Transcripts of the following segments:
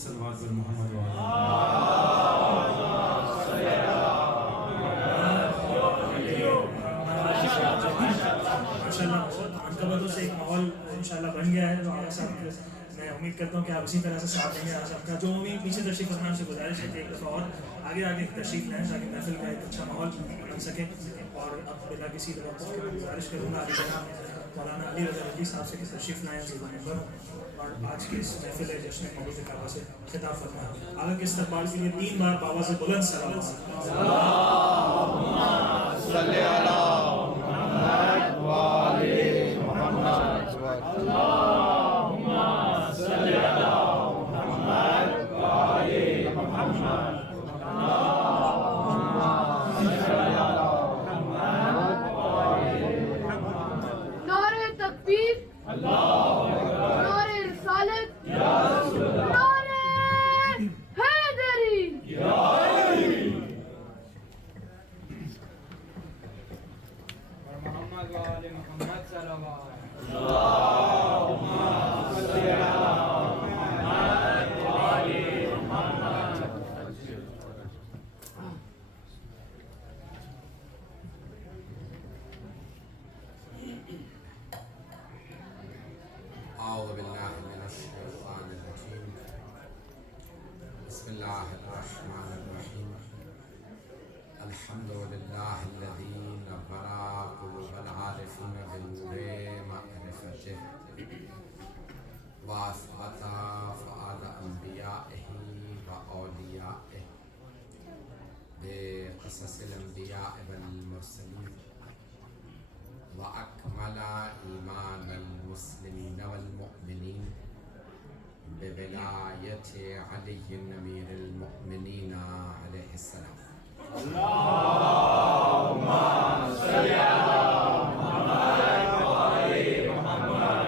صلوات محمد ماشاءاللہ عنقبتوں سے ایک ماحول انشاءاللہ بن گیا ہے. تو آپ سب میں امید کرتا ہوں کہ آپ اسی طرح سے ساتھ دیں گے. آج آپ کا جو امید پیچھے تشریف فرما سے گزارش ہے کہ ایک دفعہ اور آگے تشریف لائیں تاکہ محفل کا ایک اچھا ماحول بن سکے. اور اب بلا کسی طرح گزارش کروں گا آگے جناب مولانا علی رضا رضوی صاحب سے کہ تشریف لائیں پر اور آج کے اس محفل جشن مولود کعبہ سے خطاب فرمائیں. آگے کے استقبال کے لیے 3 بار بابا سے بلند سلام. اللہم صلی علی محمد و آل محمد. اللہم صلی علی محمد و آل محمد. اللہم صلی علی محمد و آل محمد. نعرہ تکبیر، اللہ اکبر، نعرہ رسالت، یا رسول اللہ، نعرہ حیدری. یا علی. محمد و آل محمد صلوات. اللہم صلی علی محمد و آل محمد. أعوذ بالله من الشيطان الرجيم. بسم الله الرحمن الرحيم. الحمد لله الذي نور قلوب العارفين بنور معرفته وأثبت فؤاد أنبيائه وأوليائه بقصص الأنبياء والمرسلين وأكمل إيمان المسلمين والمؤمنين بولاية علي أمير المؤمنين عليه السلام. اللہم صلی علی محمد و آل محمد.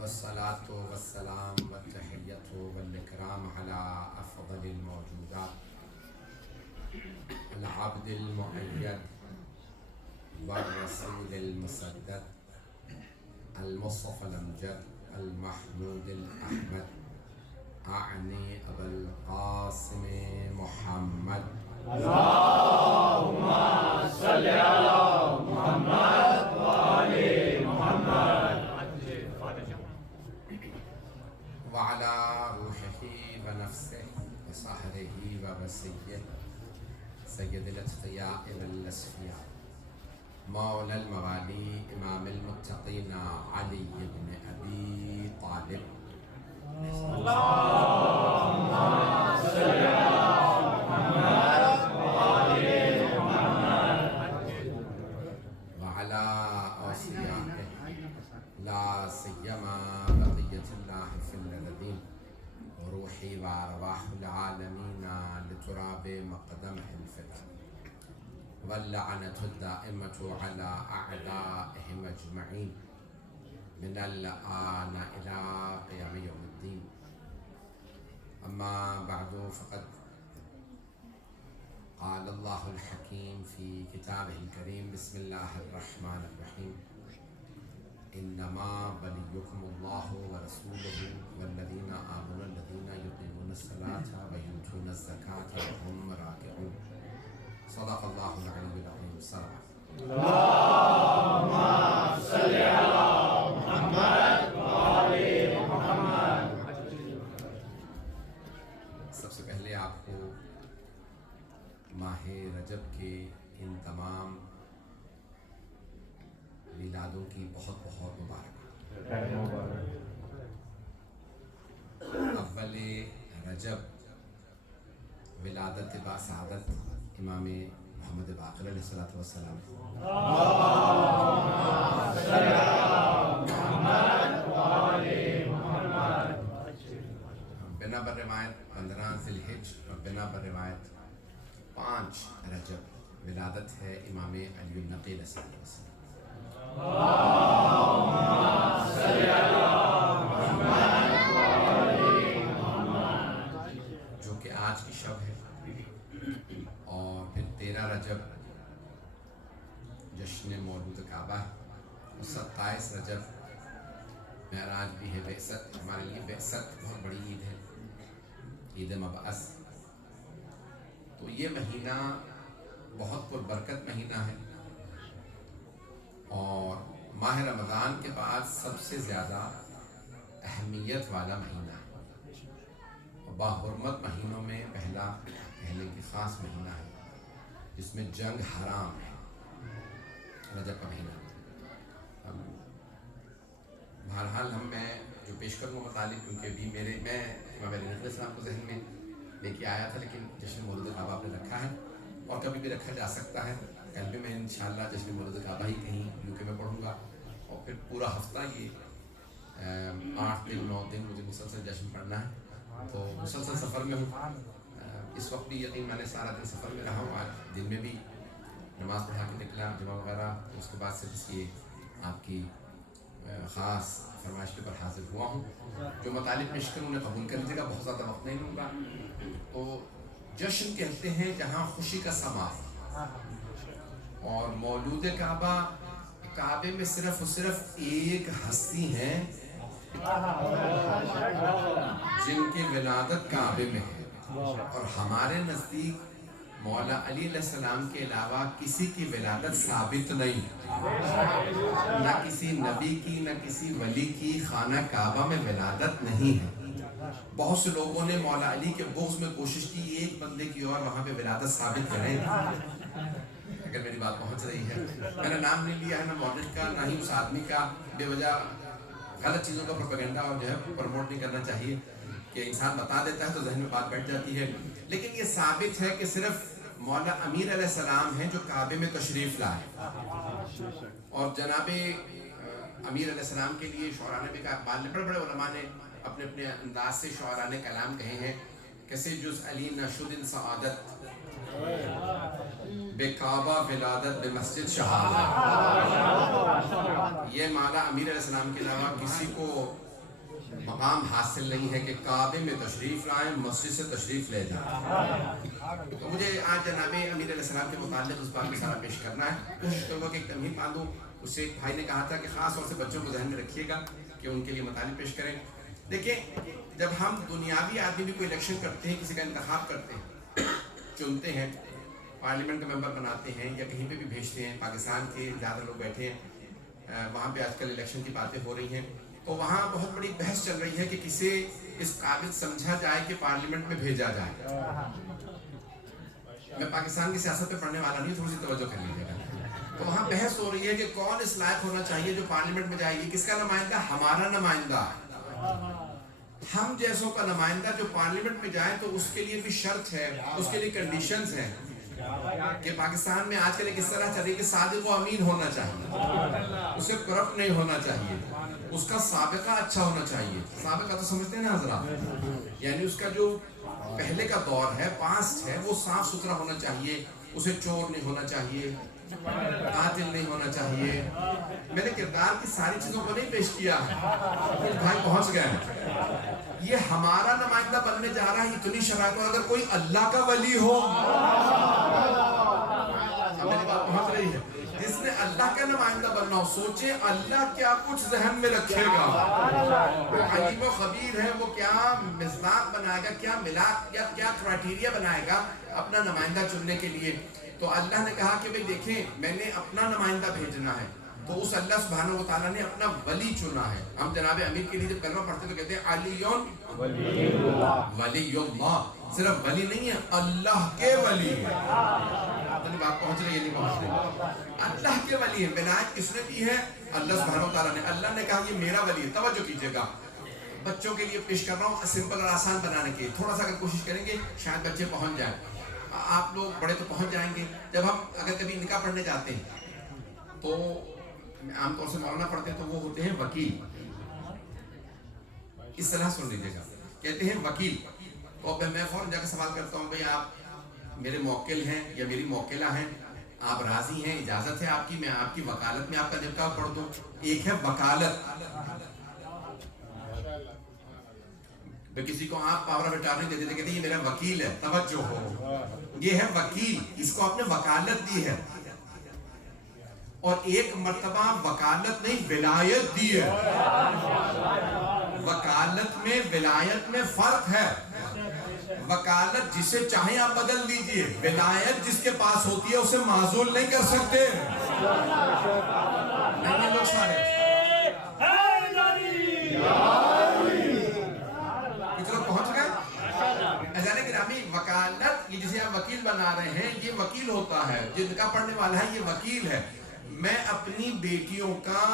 والصلاة والسلام والتحية والإكرام على أفضل الموجودات العبد المؤيد والرسول المسدد المصطفى الأمجد المحمود الأحمد أعني أبا القاسم محمد. اللہم صلی علی محمد و آل محمد. وعلى روحه ونفسه وصهره ووسيه سيد الأتقياء والأصفياء مولى الموالي إمام المتقين علي بن أبي طالب. اللہم صلی علی محمد و آل محمد. وعلى أوصيائه لا سيما بقية الله في الذين وروحي وأرواح العالمين لتراب مقدمه الفتن واللعنة الدائمة على أعدائهم أجمعين من الآن إلى قيام يوم الدين. أما بعد فقد قال الله الحكيم في كتابه الكريم بسم الله الرحمن الرحيم. إنما وليكم الله ورسوله والذين آمنوا الذين يقيمون الصلاة ويؤتون الزكاة وهم راكعون. صدق الله العلي العظيم. صلوات. اللہم صلی علی محمد و آل محمد. سب سے پہلے آپ کو ماہ رجب کے ان تمام میلادوں کی بہت بہت مبارک. اول رجب ولادت با سعادت امام محمد باقر علیہ الصلوۃ والسلام. اللہم صلی علی محمد و آل محمد. بنا بر روایت 15 ذی الحج اور بنا بر روایت 5 رجب ولادت ہے امام علی النقی علیہ السلام. اللہم صلی علی محمد و آل محمد. جو کہ آج کی شب ہے. اور پھر 13 رجب جشن مولود کعبہ ہے. اور 27 رجب معراج بھی ہے بعثت، ہمارے لیے بعثت بہت بڑی عید ہے، عید مبعث۔ تو یہ مہینہ بہت پربرکت مہینہ ہے، اور ماہ رمضان کے بعد سب سے زیادہ اہمیت والا مہینہ ہے، اور باحرمت مہینوں میں پہلے کی خاص مہینہ ہے جس میں جنگ حرام ہے، رجب کا مہینہ۔ بہرحال میں جو پیش کروں مطالب، کیونکہ ابھی میں امام علی نقوی صاحب کو ذہن میں لے کے آیا تھا، لیکن جشن مولد کعبہ آپ نے رکھا ہے اور کبھی بھی رکھا جا سکتا ہے۔ کل بھی میں انشاءاللہ جشن مولد کعبہ ہی کہیں UK میں پڑھوں گا، اور پھر پورا ہفتہ یہ 8 دن 9 دن مجھے مسلسل جشن پڑھنا ہے، تو مسلسل سفر میں ہوں۔ اس وقت بھی یقین میں نے سارا دن سفر میں رہا ہوں، آج دن میں بھی نماز پڑھا کے نکلا جمعہ وغیرہ، اس کے بعد سے بس یہ آپ کی خاص فرمائش کے اوپر حاضر ہوا ہوں۔ جو مطالب پیش کروں انہیں قبول کر لیجیے گا، بہت زیادہ وقت نہیں لوں گا۔ تو جشن کہتے ہیں جہاں خوشی کا سما، اور مولود کعبہ، کعبے میں صرف اور صرف ایک ہستی ہیں جن کی ولادت کعبے میں ہے، اور ہمارے نزدیک مولا علی علیہ السلام کے علاوہ کسی کی ولادت ثابت نہیں، نہ کسی نبی کی نہ کسی ولی کی خانہ کعبہ میں ولادت نہیں ہے۔ بہت سے لوگوں نے مولا علی کے بغض میں کوشش کی ایک بندے کی اور وہاں پہ ولادت ثابت کریں، اگر میری بات پہنچ رہی ہے۔ میں نے نام نہیں لیا ہے نہ مورخ کا نہ ہی اس آدمی کا، بے وجہ غلط چیزوں کا پروپیگنڈا اور جو ہے پروموٹ نہیں کرنا چاہیے، کہ انسان بتا دیتا ہے تو ذہن میں بات بیٹھ جاتی ہے۔ لیکن یہ ثابت ہے کہ صرف مولا امیر علیہ السلام ہیں جو کعبے میں تشریف لائے، اور جناب امیر علیہ السلام کے لیے شعراء نے بھی کہا، بڑے بڑے علماء نے اپنے اپنے انداز سے شعراء نے کلام کہے ہیں، کیسے جز علی نشد سعادت بے کعبہ ولادت بے مسجد شہادت۔ یہ مولا امیر علیہ السلام کے علاوہ کسی کو مقام حاصل نہیں ہے کہ کعبے میں تشریف لائیں، مسجد سے تشریف لے جائیں۔ تو مجھے آج جناب امیر علیہ السلام کے متعلق اس بات میں سارا پیش کرنا ہے۔ کوشش کروں گا کہ ایک تمہید باندھوں۔ اس سے ایک بھائی نے کہا تھا کہ خاص طور سے بچوں کو ذہن میں رکھیے گا کہ ان کے لیے مطالب پیش کریں۔ دیکھیں، جب ہم دنیاوی آدمی بھی کوئی الیکشن کرتے ہیں، کسی کا انتخاب کرتے ہیں، چنتے ہیں، پارلیمنٹ کا ممبر بناتے ہیں یا کہیں پہ بھی بھیجتے ہیں، پاکستان کے زیادہ لوگ بیٹھے ہیں، وہاں پہ آج کل الیکشن کی باتیں ہو رہی ہیں، تو وہاں بہت بڑی بحث چل رہی ہے کہ کسے اس قابل سمجھا جائے کہ پارلیمنٹ میں بھیجا جائے۔ میں پاکستان کی سیاست پہ پڑھنے والا نہیں، تھوڑی سی توجہ کر لیجیے گا۔ تو وہاں بحث ہو رہی ہے کہ کون اس لائق ہونا چاہیے جو پارلیمنٹ میں جائے گی، کس کا نمائندہ؟ ہمارا نمائندہ، ہم جیسوں کا نمائندہ جو پارلیمنٹ میں جائے، تو اس کے لیے بھی شرط ہے، اس کے لیے کنڈیشنز ہیں کہ پاکستان میں آج کل ایک اس طرح چل رہی ہے کہ صادق و امین ہونا چاہیے، اسے کرپٹ نہیں ہونا چاہیے، اس کا سابقہ اچھا ہونا چاہیے۔ سابقہ تو سمجھتے ہیں نا حضرات، یعنی اس کا جو پہلے کا دور ہے، پاسٹ ہے، وہ صاف ستھرا ہونا چاہیے، اسے چور نہیں ہونا چاہیے، قاتل نہیں ہونا چاہیے۔ میں نے کردار کی ساری چیزوں کو نہیں پیش کیا ہے، بھائی پہنچ گئے ہیں۔ یہ ہمارا نمائندہ بننے جا رہا ہے، اتنی شرائط، اور اگر کوئی اللہ کا ولی ہو، میری بات پہنچ رہی ہے، جس نے اللہ کا نمائندہ بننا ہو، سوچے اللہ کیا کچھ ذہن میں رکھے گا، وہ علیم و خبیر ہے، وہ کیا مصداق بنائے گا، کیا ملاک یا کیا کرائٹیریا بنائے گا اپنا نمائندہ چننے کے لیے۔ تو اللہ نے کہا کہ بھئی دیکھیں، میں نے اپنا نمائندہ بھیجنا ہے، تو اس اللہ سبحانہ و تعالیٰ نے اپنا ولی چنا ہے۔ ہم جناب امیر کے لیے جب کلمہ پڑھتے تو کہتے ہیں علیون ولی اللہ، صرف ولی نہیں ہے، اللہ کے ولی ہے۔ اپنی بات پہنچ رہی ہے نہیں پہنچ رہی؟ اللہ کے ولی ہے۔ ولایت کس نے دی ہے؟ اللہ سبحانہ و تعالیٰ نے۔ اللہ نے کہا یہ میرا ولی ہے۔ توجہ کیجئے گا، بچوں کے لیے پیش کر رہا ہوں سمپل اور آسان بنانے کے، تھوڑا سا اگر کوشش کریں گے شاید بچے پہنچ جائیں۔ آپ لوگ بڑے تو پہنچ جائیں گے۔ جب ہم اگر کبھی نکاح پڑھنے جاتے ہیں تو عام طور سے مولانا پڑھتے ہیں تو وہ ہوتے ہیں وکیل۔ اس طرح سن لیجیے گا، کہتے ہیں وکیل۔ تو اب میں فوراً جا کے سوال کرتا ہوں، بھئی آپ میرے موکل ہیں یا میری موکلہ ہیں، آپ راضی ہیں، اجازت ہے آپ کی میں آپ کی وکالت میں آپ کا نکاح پڑھ دوں؟ ایک ہے وکالت، کسی کو آپ پاور آف اٹارنی دے دیتے، کہتے ہیں یہ میرا وکیل ہے، توجہ ہو، یہ ہے وکیل، اس کو آپ نے وکالت دی ہے۔ اور ایک مرتبہ وکالت نہیں ولایت دی ہے۔ میں ولایت میں فرق ہے. وکالت جسے چاہیں آپ بدل دیجئے، ولایت جس کے پاس ہوتی ہے اسے معزول نہیں کر سکتے. نہیں لوگ سارے کچھ لوگ پہنچ گئے. اذان گرامی وکالت یہ جسے آپ وکیل بنا رہے ہیں، یہ وکیل ہوتا ہے، جو نکاح پڑھنے والا ہے یہ وکیل ہے. میں اپنی بیٹیوں کا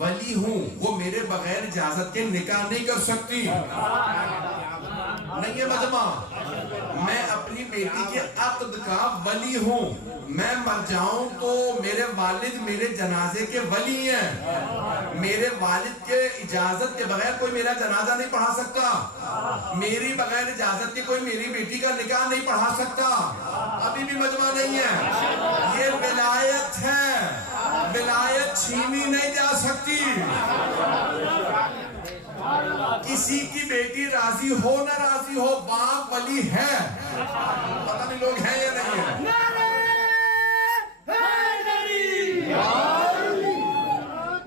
ولی ہوں، وہ میرے بغیر اجازت کے نکاح نہیں کر سکتی. نہیں ہے مجمع. میں اپنی بیٹی کے عقد کا ولی ہوں، میں مر جاؤں تو میرے والد میرے جنازے کے ولی ہیں. میرے والد کے اجازت کے بغیر کوئی میرا جنازہ نہیں پڑھا سکتا. میری بغیر اجازت کے کوئی میری بیٹی کا نکاح نہیں پڑھا سکتا. ابھی بھی مجمع نہیں ہے. یہ ولایت ہے، ولایت چھینی نہیں جا سکتی. کسی کی بیٹی راضی ہو نہ راضی ہو، باپ ولی ہے. پتہ نہیں لوگ ہیں یا نہیں ہیں.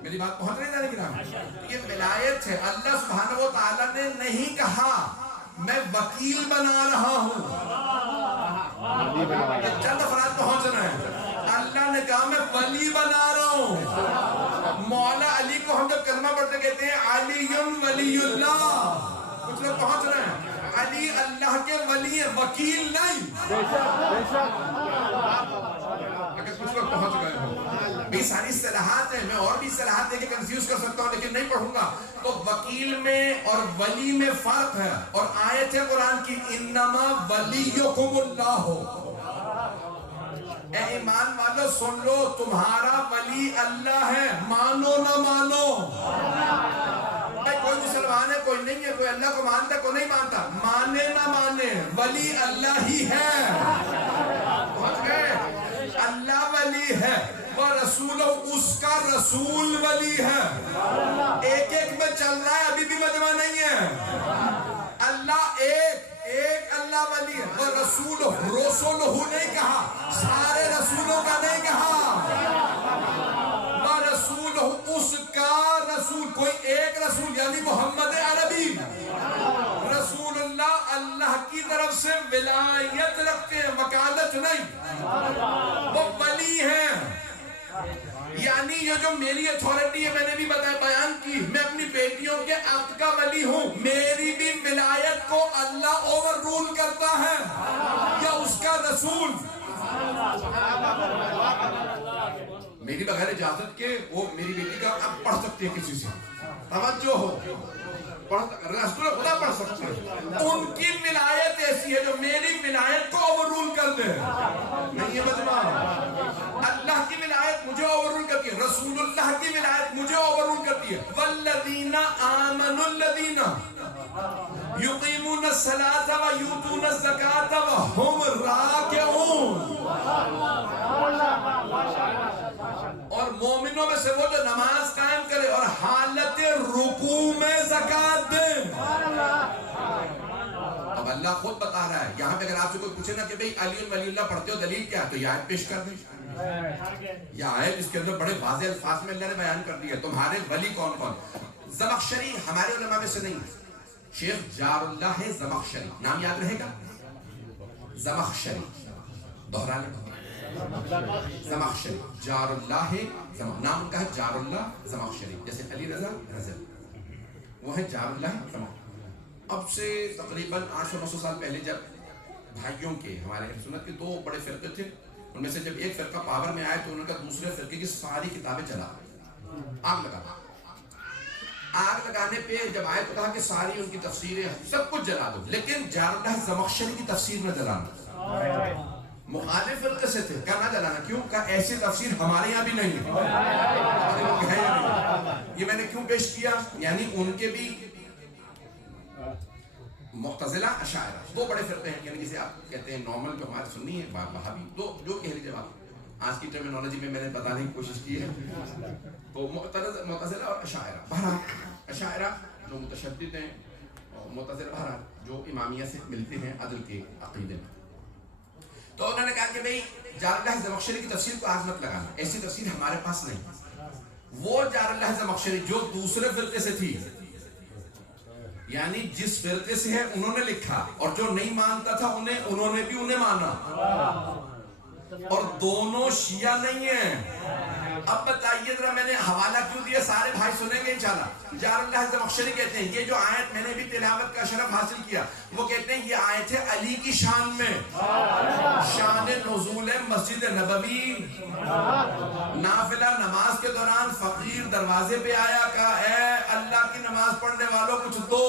میری بات پہنچ رہی ہے لیکن یہ ولایت ہے. اللہ سبحانہ و تعالیٰ نے نہیں کہا میں وکیل بنا رہا ہوں. چند افراد پہنچنا ہے. اللہ نے کہا میں ولی بنا رہا ہوں. مولا علی کو ہم جب کلمہ پڑھتے کہتے ہیں علی ولی اللہ. کچھ لوگ پہنچ رہے ہیں. علی اللہ کے ولی ہیں، وکیل نہیں. اگر کچھ لوگ پہنچ گئے ہوں. یہ ساری اصطلاحات ہیں، میں اور بھی اصطلاحات دے کے کنفیوز کر سکتا ہوں لیکن نہیں پڑھوں گا. تو وکیل میں اور ولی میں فرق ہے. اور آیت ہے قرآن کی انما ولیکم اللہ. اے ایمان والو سن لو، تمہارا ولی اللہ ہے، مانو نہ مانو. کوئی مسلمان ہے کوئی نہیں ہے، کوئی اللہ کو مانتا ہے کوئی نہیں مانتا، مانے نہ مانے ولی اللہ ہی ہے. پہنچ گئے. اللہ ولی ہے، وہ رسول اس کا رسول ولی ہے. ایک ایک میں چل رہا ہے، ابھی بھی مجمع نہیں ہے. اللہ ایک اللہ ولی ہے. وہ رسول نہیں کہا، سارے رسولوں کا نہیں کہا. وہ رسول اس کا رسول، کوئی ایک رسول یعنی محمد عربی رسول اللہ اللہ کی طرف سے ولایت رکھتے ہیں، وکالت نہیں. وہ ولی ہیں. یعنی یہ جو میری اتھارٹی ہے، میں نے بھی بیان کی، میں اپنی بیٹیوں کے عقد کا ولی ہوں. میری بھی ولایت کو اللہ اوور رول کرتا ہے یا اس کا رسول. میری بغیر اجازت کے وہ میری بیٹی کا اب پڑھ سکتے ہیں کسی سے. توجہ ہو، رسول خدا پڑھ سکتے ہیں. ان کی ولایت ایسی ہے جو میری ولایت کو اوور رول کر دے. نہیں ہے مجمع. اللہ کی ولایت مجھے اوور رول کرتی ہے، رسول اللہ کی ولایت مجھے اوور رول کرتی ہے. والذین آمنوا الذین یقیمون الصلاة ویؤتون الزکاة وهم راکعون. اور مومنوں میں سے وہ جو نماز قائم کرے اور حالت رکوع میں زکات دے. اب اللہ خود بتا رہا ہے یہاں پہ. اگر آپ سے کوئی پوچھے نا کہ بھئی علی ولی اللہ پڑھتے ہو دلیل کیا ہے، تو یہ آیت پیش کر دیں. یہ آیت اس کے اندر بڑے واضح الفاظ میں اللہ نے بیان کر دیا تمہارے ولی کون کون. زمخشری ہمارے علماء میں سے نہیں، شیخ جار اللہ ہے زمخشری. نام یاد رہے گا، زمخشری. دوہرا لیں، زمخشری. جار اللہ ہے، نام ان کا ہے جار اللہ زمخشری. جیسے علی رضا رضل، وہ ہے جار اللہ زمخشری. اب سے تقریباً 800-900 سال پہلے جب بھائیوں کے ہمارے سنت کے دو بڑے فرقے تھے، ان میں سے جب ایک فرقہ پاور میں آئے تو انہوں نے کہا دوسرے فرقے کی ساری کتابیں چلا آگ لگا. آگ لگانے پہ جب آئے تو کہا کہ ساری ان کی تفسیریں سب کچھ جلا دو، لیکن جار اللہ زمخشری کی تفسیر نہ جلانا. مخالف فرقے سے تھے، کہا نہ جلانا. کیوں؟ کہا ایسی تفسیر ہمارے یہاں بھی نہیں ہے. یہ میں نے کیوں پیش کیا؟ یعنی ان کے بھی معتزلہ اشاعرہ دو بڑے فرقے ہیں. یعنی جسے آپ کہتے ہیں نارمل جو ہمارے سنی ہے وہابی، تو جو کہہ لیجیے آپ آج کی ٹرمینالوجی میں نے بتانے کی کوشش کی ہے. تو معتزلہ اور اشاعرہ. بہرحال اشاعرہ جو متشدد ہیں، اور معتزلہ بہرحال جو امامیہ سے ملتے ہیں عدل کے عقیدے میں. تو انہوں نے کہا کہ بھئی جار اللہ زمخشری کی تفسیر کو آج مت لگانا، ایسی تفسیر ہمارے پاس نہیں. وہ جار اللہ زمخشری جو دوسرے فرقے سے تھی یعنی جس فرقے سے ہے انہوں نے لکھا، اور جو نہیں مانتا تھا انہوں نے بھی انہیں مانا، اور دونوں شیعہ نہیں ہیں۔ اب بتائیے ذرا، میں نے حوالہ کیوں دیا، سارے بھائی سنیں گے انشاءاللہ۔ جار اللہ زمخشری کہتے ہیں یہ جو آیت میں نے بھی تلاوت کا شرف حاصل کیا، وہ کہتے ہیں یہ آیت ہے علی کی شان میں، شان نزول مسجد نبوی۔ نافلہ نماز کے دوران فقیر دروازے پہ آیا، کہا اے اللہ کی نماز پڑھنے والوں کچھ دو۔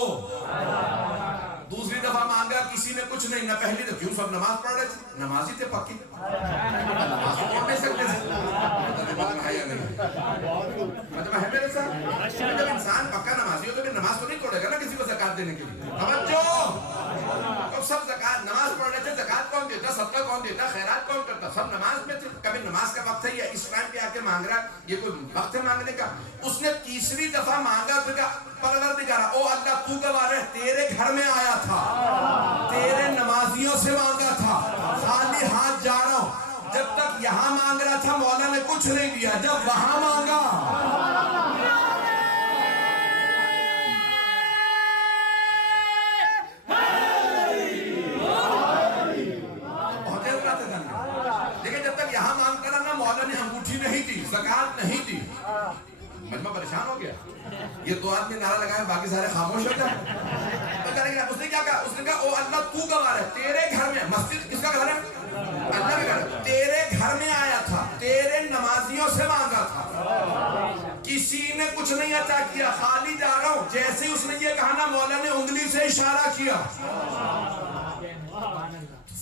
دوسری دفعہ مانگا، کسی نے کچھ نہیں، نہ پہلی دفعہ، کیوں سب نماز پڑھ رہے تھے، نمازی تھے پکی، نماز تو پڑھ نہیں سکتے تھے، مطلب ہے میرے ساتھ۔ جب انسان پکا نمازی ہو تو پھر نماز تو نہیں توڑے گا نا کسی کو زکات دینے کے لیے۔ توجہ، تو سب زکات نماز پڑھ رہے تھے، زکات کون دیتا، صدقہ کون دیتا، خیرات کون کرتا، سب نماز میں تھے۔ کبھی نماز کا وقت ہے یا اس ٹائم پہ آ کے مانگ رہا ہے، یہ کوئی وقت ہے مانگنے کا؟ اس نے تیسری دفعہ مانگا تو کہا پروردگارا، او اللہ تو گواہ ہے، تیرے گھر میں آیا تھا، تیرے نمازیوں سے مانگا تھا، خالی ہاتھ جا رہا ہوں۔ جب تک یہاں مانگ رہا تھا مولا نے کچھ نہیں دیا، جب وہاں مانگا لیکن جب تک یہاں مانگتا رہا نا، مولا نے انگوٹھی نہیں دی، زکات نہیں دی۔ مجمع پریشان ہو گیا، یہ دو آدمی نعرہ لگائے، باقی سارے خاموش ہو جائے۔ اس نے کیا کہا؟ اس نے کہا او اللہ تو گواہ ہے، تیرے گھر میں، مسجد کس کا گھر ہے؟ اللہ کے گھر، تیرے گھر میں آیا تھا، تیرے نمازیوں سے مانگا تھا، کسی نے کچھ نہیں عطا کیا، خالی جا رہا ہوں۔ جیسے اس نے یہ کہا نا، مولا نے انگلی سے اشارہ کیا،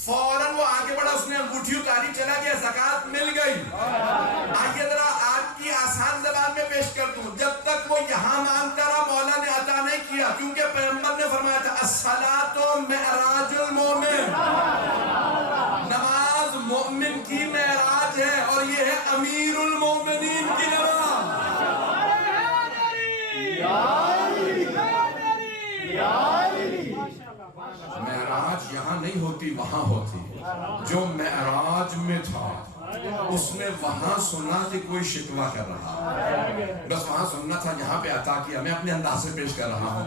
فوراً وہ آگے بڑھا، اس نے انگوٹھی اتاری، چلا گیا، زکات مل گئی۔ آئیے ذرا آپ کی آسان زبان میں پیش کر دوں، جب تک وہ یہاں مانگتا رہا مولا نے عطا نہیں کیا، کیونکہ پیغمبر نے فرمایا تھا الصلاۃ معراج المومن، نماز مومن کی معراج ہے، اور یہ ہے امیر المومنین کی نماز۔ معراج یہاں نہیں ہوتی، وہاں ہوتی۔ جو معراج میں تھا اس نے وہاں سنا کہ کوئی شکوہ کر رہا، بس وہاں سننا تھا، یہاں پہ عطا کیا۔ میں اپنے انداز سے پیش کر رہا ہوں۔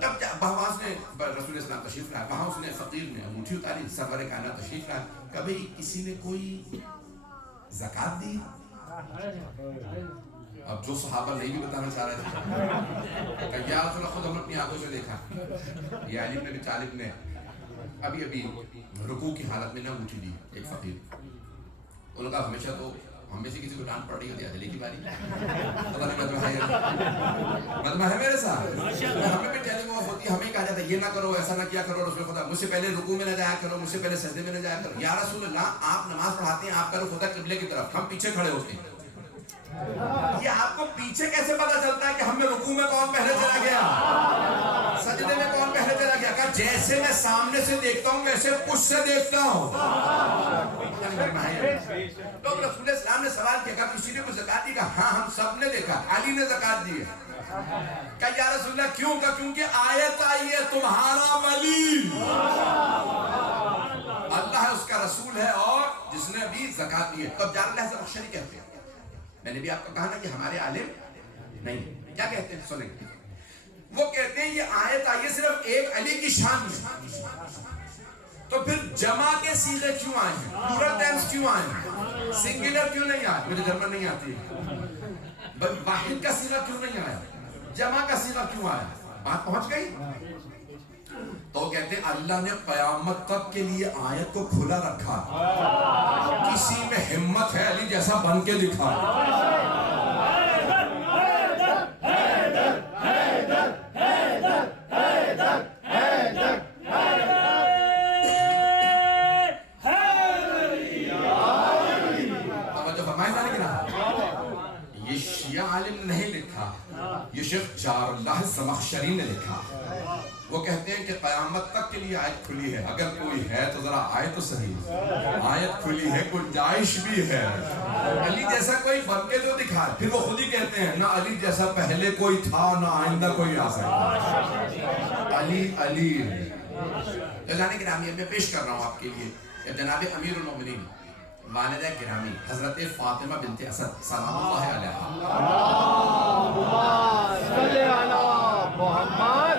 تب وہاں نے رسول اسلام تشریف لائے، وہاں اس نے فقیر میں انگوٹھی اتاری، سرور کائنات تشریف لائے۔ کبھی کسی نے کوئی زکات دی؟ اب جو صحابہ نہیں بھی بتانا چاہ رہے تھے کہ یا رسول اللہ، خود ہم اپنی آنکھوں سے دیکھا، یہ علی بن ابی طالب نے ابھی رکوع کی حالت میں نہ انگوٹھی دی ایک فقیر۔ انہوں نے کہا ہمیشہ تو ہم میں سے کسی کو ڈانٹ پڑ رہی ہوتی ہے، علی کی باری پتہ نہیں مطلب ہے میرے ساتھ، ہمیں بھی ٹیلنگ آف ہوتی ہے، ہمیں کہا جاتا ہے یہ نہ کرو، ایسا نہ کیا کرو، رسول خدا مجھ سے پہلے رکوع میں نہ جایا کرو، مجھ سے پہلے سجدے میں نہ جایا کرو۔ یا رسول اللہ، آپ نماز پڑھاتے ہیں، آپ کا رخ ہوتا ہے قبلے کی طرف، ہم پیچھے کھڑے ہوتے ہیں، یہ آپ کو پیچھے کیسے پتا چلتا ہے کہ ہم میں رکوع میں کون پہلے چلا گیا، سجدے میں کون پہلے چلا گیا؟ کہا جیسے میں سامنے سے دیکھتا ہوں ویسے پشت سے دیکھتا ہوں۔ تو رسول اسلام نے سوال کیا، کہا کسی نے کوئی زکات دی؟ کہا ہاں ہم سب نے دیکھا، علی نے زکات دی ہے۔ کہا یا رسول اللہ کیوں؟ کہا کیونکہ آیت آئی ہے تمہارا ولی اللہ ہے، اس کا رسول ہے، اور جس نے ابھی زکات دی ہے۔ تب جار اللہ زمخشری کہتے ہیں، میں نے بھی آپ کو کہا نا کہ ہمارے عالم نہیں، کیا کہتے ہیں سنیں، وہ کہتے ہیں یہ آیت آئی ہے صرف ایک علی کی شان میں، تو پھر جمع کے صیغے کیوں آئے ہیں، پلورل ٹینس کیوں آئے ہیں، سنگولر کیوں نہیں آئے؟ مجھے جرمن نہیں آتی، واحد کا صیغہ کیوں نہیں آیا، جمع کا صیغہ کیوں آیا؟ بات پہنچ گئی؟ تو کہتے ہیں اللہ نے قیامت تک کے لیے آیت کو کھلا رکھا، کسی میں ہمت ہے علی جیسا بن کے دکھا۔ یہ شیعہ عالم نہیں لکھا، یہ شیخ جار اللہ زمخشری نے لکھا۔ وہ کہتے ہیں کہ قیامت تک کے لیے آیت کھلی ہے، اگر کوئی ہے تو ذرا آئے تو صحیح، آیت کھلی ہے، گنجائش بھی ہے، علی جیسا کوئی بن کے جو دکھا۔ پھر وہ خود ہی کہتے ہیں نہ علی جیسا پہلے کوئی تھا نہ آئندہ کوئی آ سکتا، علی علی۔ جانے گرامی میں پیش کر رہا ہوں آپ کے لیے جناب امیر المومنین والدہ گرامی حضرت فاطمہ بنت اسد سلام اللہ علیہا، اللہم صلی علی محمد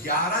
11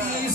30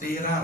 13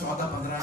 14, 15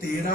13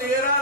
13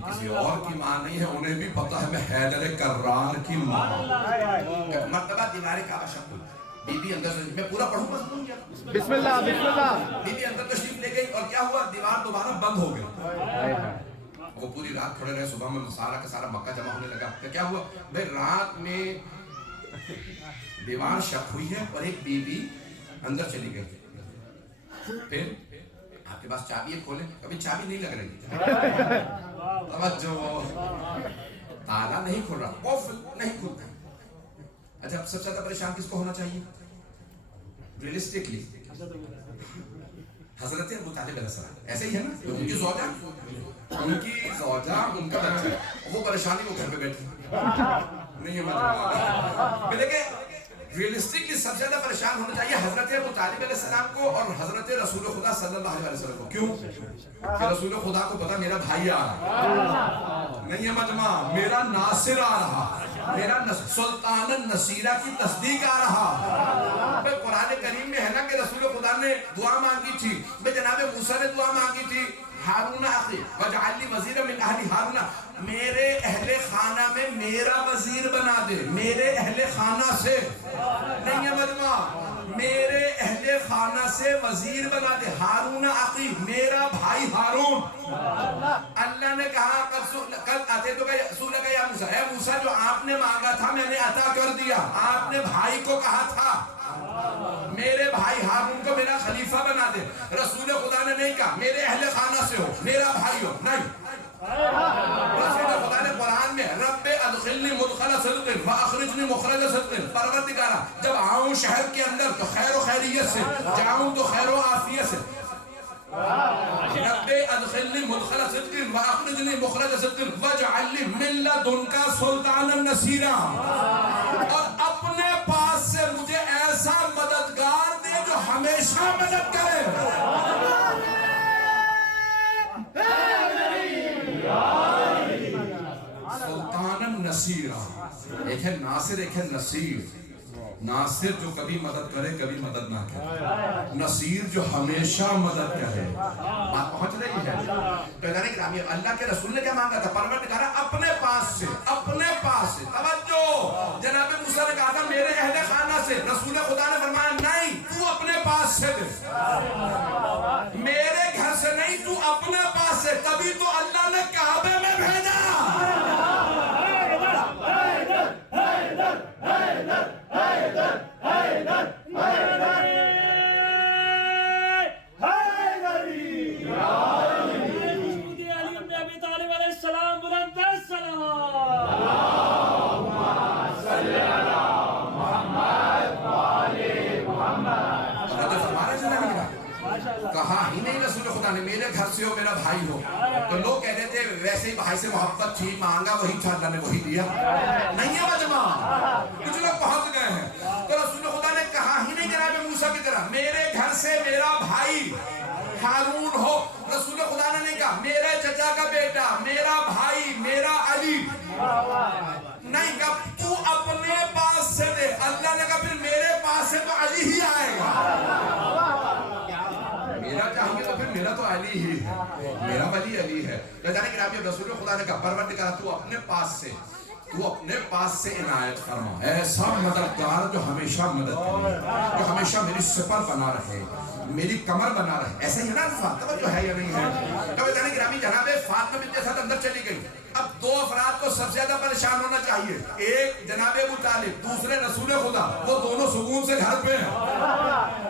یہ کسی اور کی ماں نہیں ہے، انہیں بھی پتا ہے میں حیدر کرار کی ماں. مرتبہ دیوار کعبہ شق ہوئی، بی بی اندر سے، میں پورا پڑھوں مضمون کیا؟ بسم اللہ بسم اللہ. بی بی اندر تشریف لے گئی اور کیا ہوا؟ دیوار دوبارہ بند ہو گئی. وہ پوری رات کھڑے رہے، صبح میں سارا کا سارا مکہ جمع ہونے لگا. کیا ہوا بھائی؟ رات میں دیوار شق ہوئی ہے اور ایک بی بی اندر چلی گئی. پھر آپ کے پاس چابی ہے، کھولیں. کبھی چابی نہیں لگ رہی، توجہ، تالا نہیں کھل رہا، قفل نہیں کھلتا. اچھا اب سب سے زیادہ پریشان کس کو ہونا چاہیے ریئلسٹکلی؟ حضرت ابو طالب علیہ السلام. ایسے ہی ہے نا، ان کی زوجہ ان کا بچہ، وہ پریشانی وہ گھر پہ بیٹھی نہیں ہے. دیکھیں ریئلسٹکلی سب سے زیادہ پریشان ہونا چاہیے حضرت ابو طالب علیہ السلام کو اور حضرت رسول خدا صلی اللہ علیہ وسلم کو. کیوں؟ کہ رسول خدا کو پتا میرا بھائی آ رہا نہیں ہے مجمع، میرا ناصر آ رہا، میرا سلطان النصیرہ کی تصدیق آ رہا. قرآن کریم میں ہے نا کہ رسول خدا نے دعا مانگی تھی، جناب موسیٰ نے دعا مانگی تھی، ہارون اخی واجعل لی وزیرا من اہلی ہارون، میرے اہل خانہ میں میرا وزیر بنا دے. میرے اہل خانہ سے نہیں ہے مجمع، میرے اہل خانہ سے وزیر بنا دے. ہارون اخی، میرا بھائی ہارون. اللہ نے کہا قد آتیتک رسولک یا موسیٰ، اے موسیٰ جو آپ نے مانگا تھا میں نے عطا کر دیا. آپ نے بھائی کو کہا تھا میرے بھائی ہارون کو میرا خلیفہ بنا دے. رسول خدا نے نہیں کہا میرے اہل خانہ سے ہو، میرا بھائی ہو، نہیں. رسول خدا نے قرآن میں رب ادخلنی مدخل صدق واخرجنی مخرج صدق، پروردگارا جب آؤں شہر کے اندر تو خیر و خیریت سے جاؤں، تو خیر و عافیت سے. رب ادخلنی مدخل صدق واخرجنی مخرج صدق واجعل لی من لدنک سلطانا نصیرا، اور اپنے پاس سے مجھے ایسا مددگار دے جو ہمیشہ مدد کرے. سلطان النصیرہ، ایک ہے ناصر ایک ہے نصیر. ناصر جو کبھی مدد کرے کبھی مدد نہ کرے، نصیر جو ہمیشہ مدد کرے. بات پہنچ رہی ہے؟ پیغمبر گرامی اللہ کے رسول نے کیا مانگا تھا؟ پروردگارا اپنے پاس سے، اپنے پاس سے. توجہ، جناب موسیٰ نے کہا تھا میرے اہل خانہ سے. رسول خدا نے فرمایا نہیں، تو اپنے پاس سے دے. میرے گھر سے نہیں، تو اپنے پاس سے. تبھی تو اللہ نے کعبے میں بھیجا. کہا ہی نہیں رسول خدا نے میرے گھر سے ہو، میرا بھائی ہو. تو لوگ کہتے تھے ویسے ہی بھائی سے محبت تھی، مانگا وہی تھا، اللہ نے وہی دیا. نہیں ہے مجمع، کچھ لوگ پہنچ گئے ہیں. تو رسول خدا نے کہا ہی نہیں جناب موسیٰ کی طرح میرے گھر سے میرا بھائی ہارون ہو. رسول خدا نے نہیں کہا میرے چچا کا بیٹا، میرا بھائی، میرا علی. نہیں کہا تو اپنے پاس سے دے. اللہ نے کہا پھر میرے پاس سے تو علی ہی آئے گا. میرا چاہیے تو پھر میرا تو علی ہی ہے، میرا ولی علی ہے. جانے کہ آپ رسول خدا نے کہا پروردگار تو اپنے پاس سے، تو اپنے پاس سے عنایت فرما ایسا مددگار جو ہمیشہ مدد کرے، جو ہمیشہ میری سپر بنا رہے، میری کمر بنا رہے. ایسا ہی ہے نا الفاظ؟ توجہ ہے یا نہیں ہے؟ تو جانے گرامی جناب فاطمہ بنت اسد اندر چلی گئی. اب دو افراد کو سب سے زیادہ پریشان ہونا چاہیے، ایک جناب ابو طالب، دوسرے رسول خدا. وہ دونوں سکون سے گھر پہ ہیں،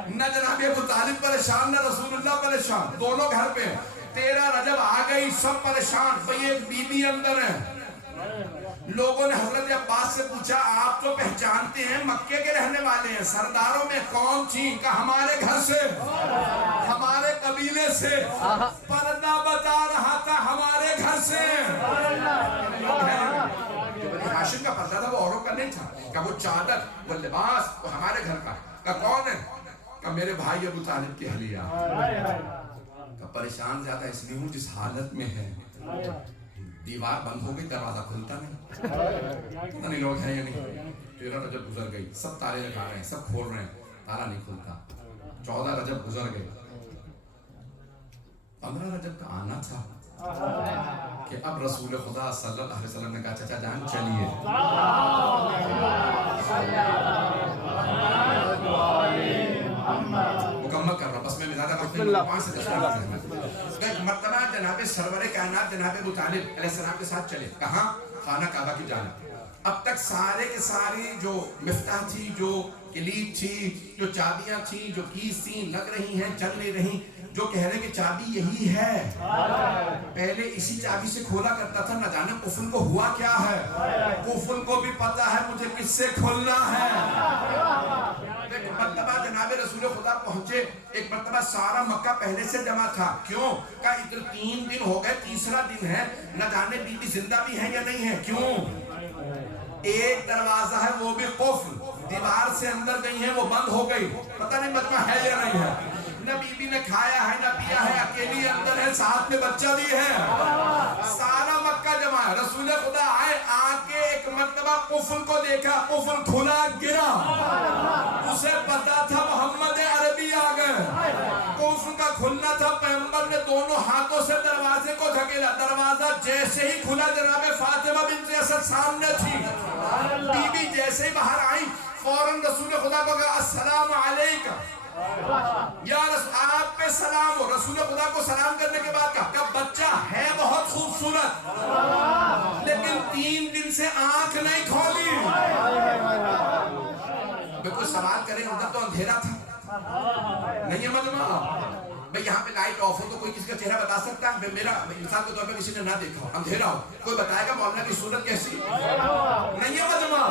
نہ جناب ابو طالب پریشان نہ رسول اللہ پریشان، دونوں گھر پہ ہیں. 13 رجب آ گئی، سب پریشان. بھئی ایک بی بی اندر ہے. لوگوں نے حضرت عباس سے پوچھا آپ تو پہچانتے ہیں مکے کے رہنے والے ہیں، سرداروں میں کون تھی؟ کہ ہمارے گھر سے، ہمارے قبیلے سے. پردہ بتا رہا تھا ہمارے گھر سے. ہاشم کا پردہ تھا وہ اوروں کا نہیں تھا. کہ وہ چادر وہ لباس وہ ہمارے گھر کا. کہ کون ہے؟ کہ میرے بھائی ابو طالب کی اہلیہ. کہ پریشان زیادہ اس لیے ہوں جس حالت میں ہے. دیوار بند ہو گئی، دروازہ کھلتا نہیں. پتہ نہیں لوگ ہیں یا نہیں. 13 رجب گزر گئی، سب تالے لگا رہے ہیں، سب کھول رہے ہیں، تالا نہیں کھلتا. 14 رجب گزر گئے، 15 رجب کا آنا تھا. کہ اب رسول خدا صلی اللہ علیہ وسلم نے کہا چچا جان چلیے. مکمل کر رہا بس میں زیادہ وقت نہیں 5 سے 10 منٹ. ایک مرتبہ جناب سرور کائنات جناب ابو طالب علیہ السلام کے ساتھ چلے. کہاں؟ خانہ کعبہ کی جانب. اب تک سارے کے ساری جو مفتاح تھی، جو کلید تھی، جو چابیاں تھیں، جو کیز تھیں لگ رہی ہیں، چل نہیں رہی. جو کہہ رہے کہ چابی یہی ہے، پہلے اسی چابی سے کھولا کرتا تھا، نہ جانے قفل کو ہوا کیا ہے. قفل کو بھی پتا ہے مجھے کس سے کھولنا ہے. ایک مرتبہ جناب رسول خدا پہنچے. ایک مرتبہ سارا مکہ پہلے سے جمع تھا. کیوں؟ کہا ادھر 3 دن ہو گئے، تیسرا دن ہے، نہ جانے بی بی زندہ بھی ہے یا نہیں ہے. کیوں؟ ایک دروازہ ہے وہ بھی قفل، دیوار سے اندر گئی ہے وہ بند ہو گئی، پتہ نہیں مجمع ہے یا نہیں ہے. نہ بی بی نے کھایا ہے نہ پیا ہے، اکیلی اندر ہے، ساتھ میں بچہ بھی ہے. سارا مکہ جمع ہے. رسول خدا آئے، آ کے ایک مرتبہ قفل کو دیکھا، قفل کھلا گرا. اسے پتا تھا محمد عربی آ گئے. قفل کا کھلنا تھا، پیغمبر نے دونوں ہاتھوں سے دروازے کو دھکیلا. دروازہ جیسے ہی کھلا جناب فاطمہ بنت اسد سامنے تھی. بی بی جیسے ہی باہر آئی فوراً رسول خدا کو کہا السلام علیکم یا رسول، آپ پہ سلام ہو. رسول خدا کو سلام کرنے کے بعد کہا کہ بچہ ہے بہت خوبصورت لیکن 3 دن سے آنکھ نہیں کھولی. کوئی سوال کرے ادھر تو اندھیرا تھا نہیں ہے مجمع. بھئی یہاں پہ لائٹ آف ہو تو کوئی کسی کا چہرہ بتا سکتا ہے؟ میرا مثال کے طور پہ کسی نے نہ دیکھا ہو، اندھیرا ہو، کوئی بتائے گا مولانا کی صورت کیسی نہیں ہے مجمع.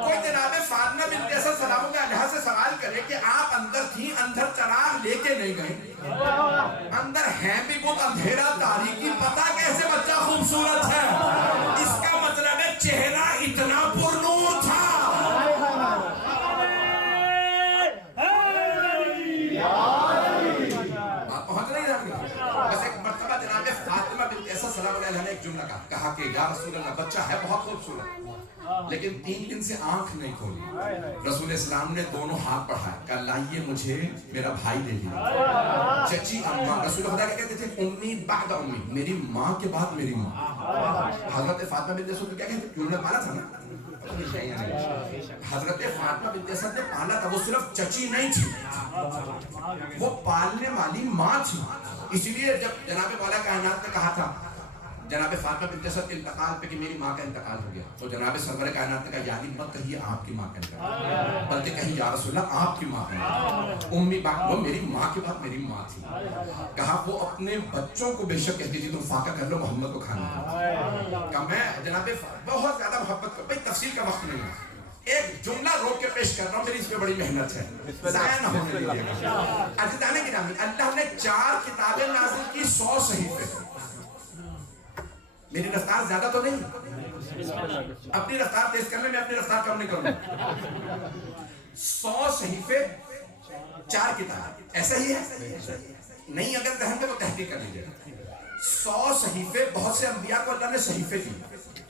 کوئی جناب فاطمہ بنت اسد سلام اللہ علیہا سے سوال کرے کہ آپ اندر تھی، اندر چراغ لے کے نہیں گئے، اندر ہے بھی بہت اندھیرا تاریکی، پتا کیسے بچہ خوبصورت ہے؟ اس کا مطلب ہے چہرہ اتنا پر نور تھا. پہنچ نہیں رہا. بس ایک مرتبہ جناب فاطمہ بنت اسد سلام اللہ علیہا نے ایک جملہ کہا کہ یا رسول اللہ بچہ ہے بہت خوبصورت لیکن 3 دن سے آنکھ نہیں کھولی. رسول اسلام نے دونوں ہاتھ بڑھائے، کہا لائیے مجھے میرا بھائی دے دیا. چچی اماں، رسول خدا کیا کہتے تھے؟ امی بعد امی، میری ماں کے بعد میری ماں. حضرت فاطمہ بنت اسد کیا کہتے ہیں؟ انہوں نے پالا تھا نا. حضرت فاطمہ بنت اسد نے پالا تھا، وہ صرف چچی نہیں تھی، وہ پالنے والی ماں تھی. اس لیے جب جناب مولا کائنات نے کہا تھا جناب فاطمہ بنت اسد کے انتقال پہ کہ میری ماں کا انتقال ہو گیا، تو جناب سرور کائنات نے کہا یعنی مت کہیے آپ کی ماں کا انتقال، بلکہ کہیں یا رسول اللہ آپ کی ماں کا انتقال. امی وہ میری ماں کے بعد میری ماں تھی. کہا وہ اپنے بچوں کو بے شک کہتی تھی تم فاقہ کر لو محمد کو کھانا. کہا میں جناب بہت زیادہ محبت کر، بھائی تفصیل کا وقت نہیں ہے، ایک جملہ روک کے پیش کر رہا ہوں، میری اس میں بڑی محنت ہے، ضائع نہ ہونے دیجیے گا. عزیزان گرامی، اللہ نے 4 کتابیں نازل کی، 100 صحیفے. میری رفتار زیادہ تو نہیں، اپنی رفتار تیز کرنے میں اپنی رفتار کم نہیں کروں. 100 صحیفے 4 کتاب، ایسا ہی ہے نہیں؟ اگر ذہن میں تو تحقیق کر لیجیے. 100 صحیفے، بہت سے انبیاء کو اللہ نے صحیفے دی،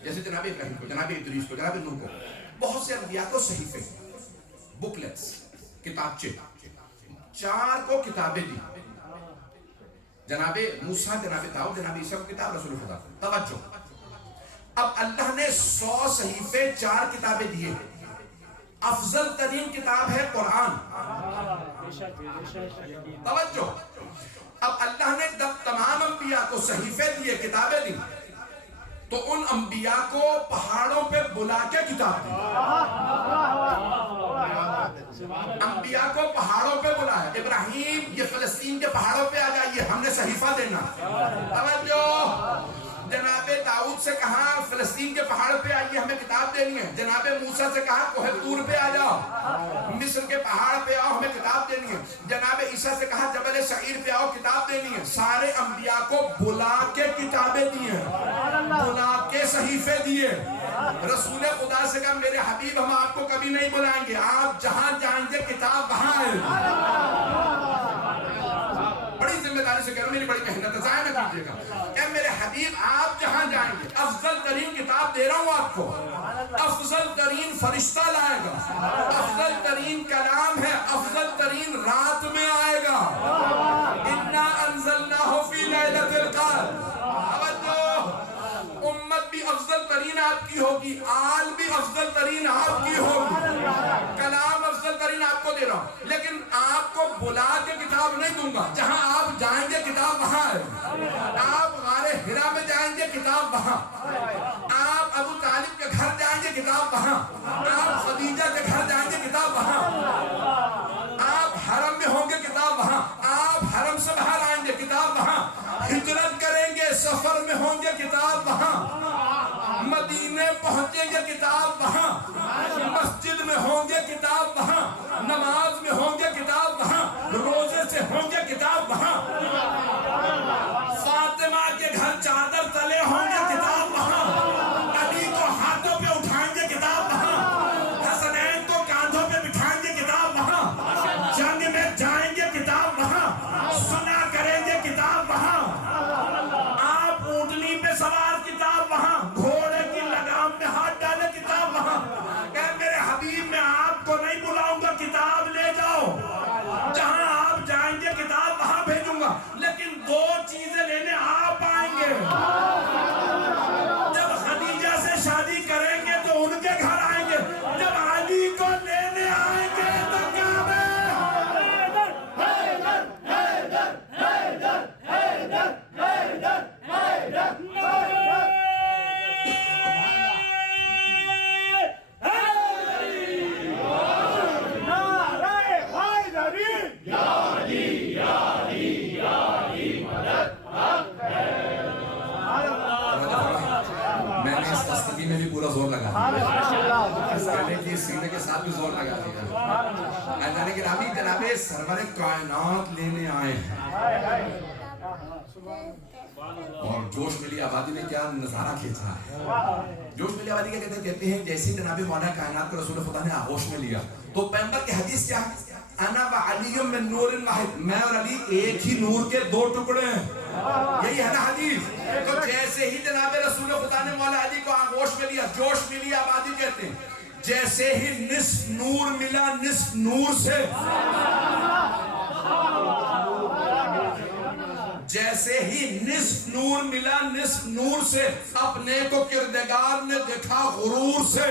جیسے جناب ابراہیم کو، جناب ادریس کو، جناب نوح کو. بہت سے انبیاء کو صحیفے، بکلیٹس، کتابچے. 4 کو کتابیں دی، جناب موسیٰ، جناب داؤد، جناب عیسیٰ کو کتاب، رسول خدا. توجہ، اب اللہ نے 100 صحیفے 4 کتابیں دیے. افضل ترین کتاب ہے قرآن. توجہ، اب اللہ نے جب تمام انبیاء کو صحیفے دیے، کتابیں دی، تو ان انبیاء کو پہاڑوں پہ بلا کے کتاب دی. انبیاء کو پہاڑوں پہ بلایا، ابراہیم یہ فلسطین کے پہاڑوں پہ آ جائیے، ہم نے صحیفہ دینا. توجہ، جناب داؤد سے کہا فلسطین کے پہاڑ پہ آئیے ہمیں کتاب دینی ہے. جناب موسیٰ سے کہا کوہ طور پہ آ جاؤ، مصر کے پہاڑ پہ آؤ ہمیں کتاب دینی ہے. جناب عیسیٰ سے کہا جبل سعیر پہ آؤ کتاب دینی ہے. سارے انبیاء کو بلا کے کتابیں دی ہیں، بلا کے صحیفے دیے. رسول خدا سے کہا میرے حبیب ہم آپ کو کبھی نہیں بلائیں گے، آپ جہاں جائیں گے کتاب وہاں ہے. بڑی ذمہ داری سے کہہ رہا ہوں، میری بڑی محنت ہے، ضائع نہ کیجیے گا. کہ میرے حبیب آپ جہاں جائیں گے، افضل ترین کتاب دے رہا ہوں آپ کو، افضل ترین فرشتہ لائے گا، افضل ترین کلام ہے، افضل ترین رات میں آئے گا. اِنَّا أَنزَلْنَاهُ فِي لَيْلَةِ الْقَدْرِ. کی ہوگی، آل بھی افضل ترین آپ کی ہوگی، کلام افضل ترین آپ کو دے رہا ہوں، لیکن آپ کو بلا کے کتاب نہیں دوں گا، جہاں آپ جائیں گے کتاب وہاں ہے، آپ غار حرا میں جائیں گے کتاب وہاں، آپ ابو طالب کے گھر جائیں گے کتاب وہاں، آپ خدیجہ کے گھر جائیں گے کتاب وہاں، آپ حرم میں ہوں گے کتاب وہاں، آپ حرم سے باہر آئیں گے کتاب وہاں، ہجرت کریں گے سفر میں ہوں گے کتاب وہاں، مدینے پہنچیں گے کتاب وہاں، مسجد میں ہوں گے کتاب وہاں، نماز میں ہوں گے کتاب وہاں، روزے سے ہوں گے کتاب وہاں، فاطمہ کے گھر چادر تلے ہوں گے کتاب وہاں، علی کو ہاتھوں پہ اٹھائیں گے کتاب وہاں، حسنین کو کاندھوں پہ بٹھائیں گے کتاب وہاں، جنگ میں جائیں گے کتاب وہاں، سنا کریں گے کتاب وہاں، آپ اونٹنی پہ سوار کتاب وہاں، گھوڑے کی لگام میں ہاتھ ڈالے کتاب وہاں، کہ میرے حبیب میں آپ کو نہیں بلاؤں گا کتاب لے جاؤ، جہاں آپ جائیں گے کتاب وہاں بھیجوں گا، لیکن دو چیزیں لینے آپ آئیں گے، جب خدیجہ سے شادی کریں گے تو ان کے گھر آئیں گے، جب علی کو لینے آئیں گے تو کعبے میں نے اس دستگی میں بھی پورا زور لگا دیا، اس گلے کی سینے کے ساتھ بھی زور لگا دیا، اللہ کے نبی جناب سرور کائنات لینے آئے ہیں، اور جوش ملی آبادی نے کیا نظارہ کھینچا ہے، جوش ملی آبادی کیا کہتے ہیں، جیسے جناب مولا کائنات کو رسول خدا نے آغوش میں لیا تو پیغمبر کی حدیث کیا ہے، انا و علی من نور واحد، میں اور علی ایک ہی نور کے دو ٹکڑے ہیں، یہی ہے نا حدیث، تو جیسے ہی جناب رسول خدا نے مولا علی کو آغوش میں لیا، جوش ملی آبادی کہتے ہیں، جیسے ہی نصف نور ملا نصف نور سے، جیسے ہی نصف نور ملا نصف نور سے، اپنے کو کردگار نے دیکھا غرور سے،